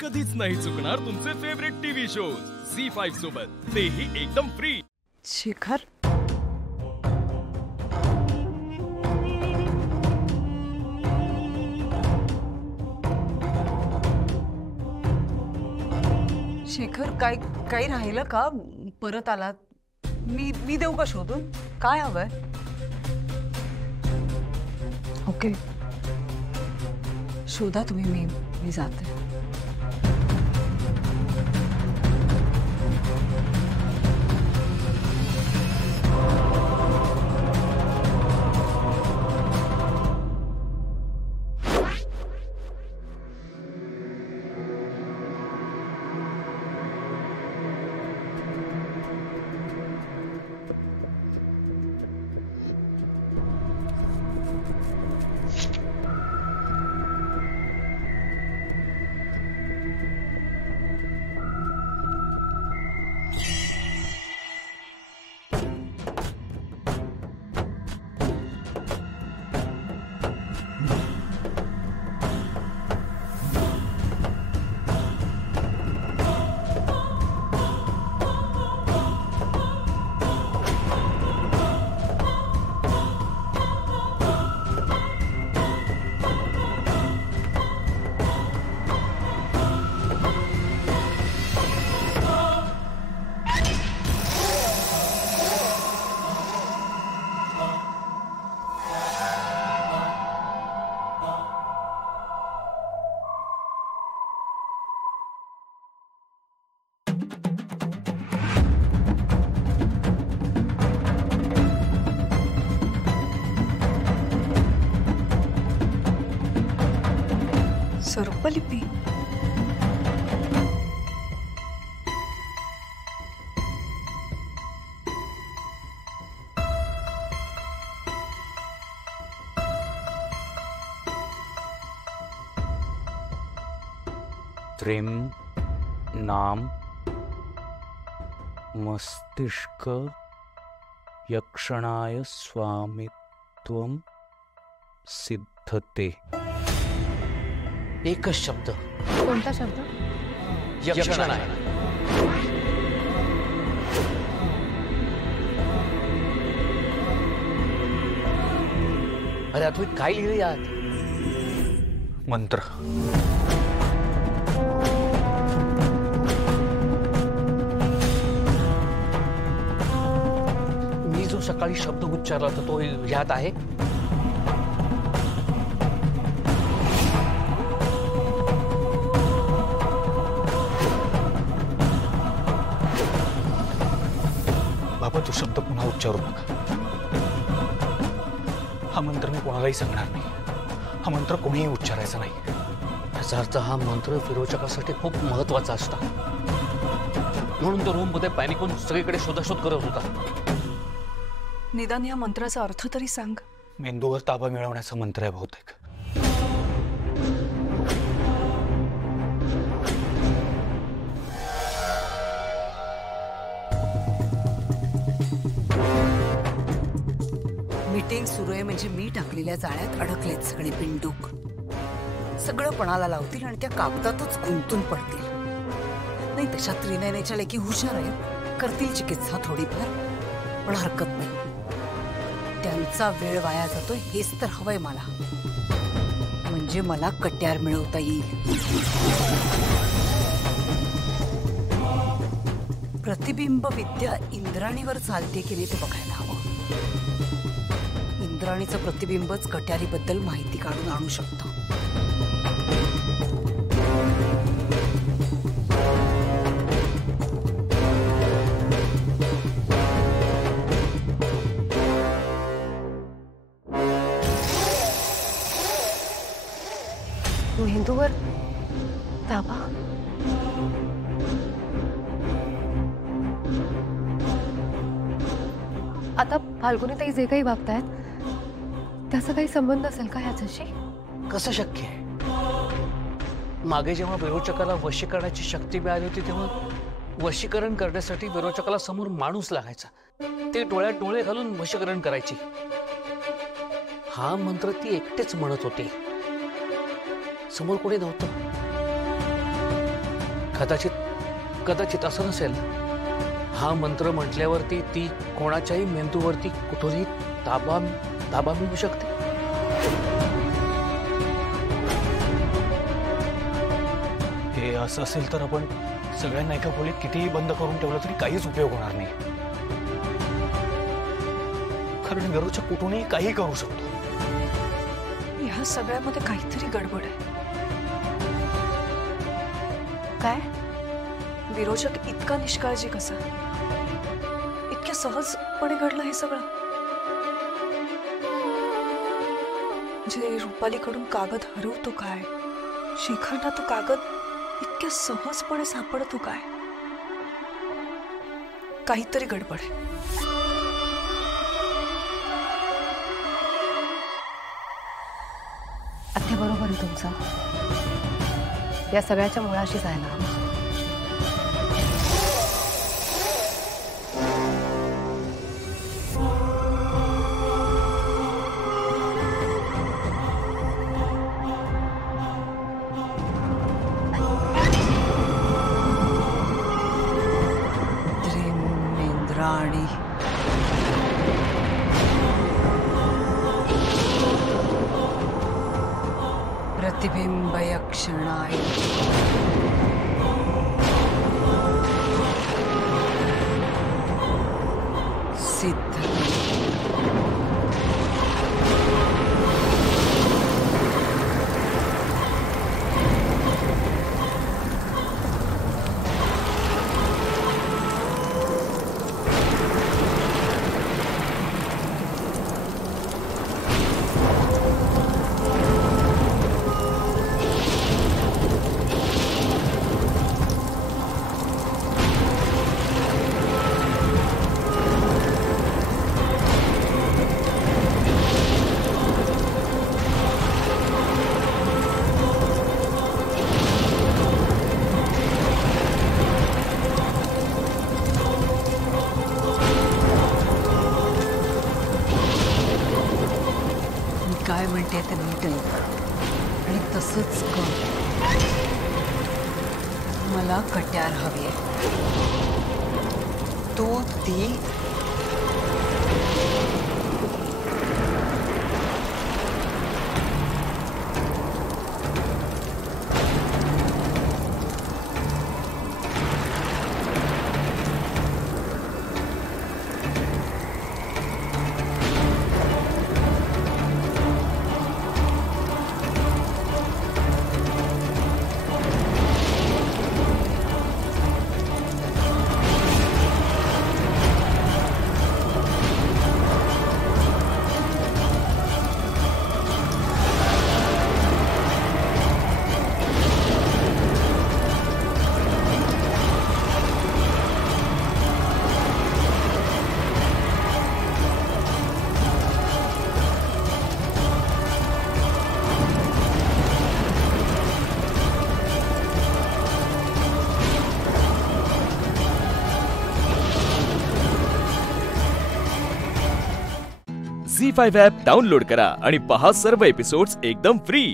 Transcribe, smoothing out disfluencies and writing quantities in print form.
कधीच नाही चुकणार तुमचे फेवरेट टीव्ही शोज झी5 सोबत, तेही एकदम फ्री। शिखर, शेखर, काही राहिलं का? परत आलात? मी देऊ का शोधून? काय हवंय? ओके, शोधा तुम्ही, मी जाते। सर्पलिपी, त्रिम नाम मस्तिष्क यक्षणाय स्वामित्वं सिद्धते। एकच शब्द। कोणता शब्द? यक्षणाय। अरे तुम्ही काय लिहिले आहात? मंत्र। मी जो सकाळी शब्द उच्चारला होता तो याद आहे? बाबा, तो शब्द पुन्हा उच्चारू नका। हा मंत्र मी कोणालाही सांगणार नाही। हा मंत्र कोणीही उच्चारायचा नाही। याचा अर्थ हा मंत्र विरोचकासाठी खूप महत्वाचा असता, म्हणून तो रूम मध्ये पॅनिक होऊन सगळीकडे शोधाशोध करत होता। निदान या मंत्राचा अर्थ तरी सांग। मेंदूवर ताबा मिळवण्याचा मंत्र आहे बहुतेक। मीटिंग सुरू आहे म्हणजे मी टाकलेल्या जाळ्यात अडकलेत सगळे बिंडूक। सगळं पणाला लावतील आणि त्या कागदातच गुंतून पडतील। नाही, तशा त्रिनयनेच्या लेकी हुशार आहेत, करतील चिकित्सा थोडीफार, पण हरकत नाही। त्यांचा वेळ वाया जातोय हेच तर हवंय मला, म्हणजे मला कट्यार मिळवता येईल। प्रतिबिंब विद्या इंद्राणीवर चालते की नाही ते बघायला हवं। इंद्राणीचं प्रतिबिंबच कट्यारीबद्दल माहिती काढून आणू शकतं। मेंदूवर ताबा? आता फाल्गुनीताई जे काही वागतायत त्याचा काही संबंध असेल का याच्याशी? कसं शक्य आहे? मागे जेव्हा विरोचकाला वशीकरणाची शक्ती मिळाली होती तेव्हा वशीकरण करण्यासाठी विरोचकाला समोर माणूस लागायचा, ते डोळ्यात डोळे घालून वशीकरण करायची। हा मंत्र ती एकटेच म्हणत होती, समोर कोणी नव्हतं। कदाचित असं नसेल. हा मंत्र म्हटल्यावरती ती कोणाच्याही मेंदूवरती कुठूनही ताबा मिळू शकते. हे असं असेल तर आपण सगळ्यांना एका खोलीत कितीही बंद करून ठेवलं तरी काहीच उपयोग होणार नाही. कारण विरोचक कुठूनही काही करू शकतो. ह्या सगळ्यामध्ये काहीतरी गडबड आहे. काय विरोचक इतका निष्काळजी कसा, इतक्या सहजपणे घडलं हे सगळं? जे रुपालीकडून कागद हरवतो काय, शिखरला तो कागद इतक्या सहजपणे सापडतो काय? काहीतरी गडबड आहे. अगदी बरोबर आहे तुमचं. या सगळ्याच्या मुळाशी जायला हवं. इंद्राणी प्रतिबिंबयक्षणाय सिद्ध. काय म्हणते ते नीट ऐक आणि तसंच कर. मला कट्यार हवी आहे. तू ती झी5 ॲप डाउनलोड करा आणि पहा सर्व एपिसोड्स एकदम फ्री.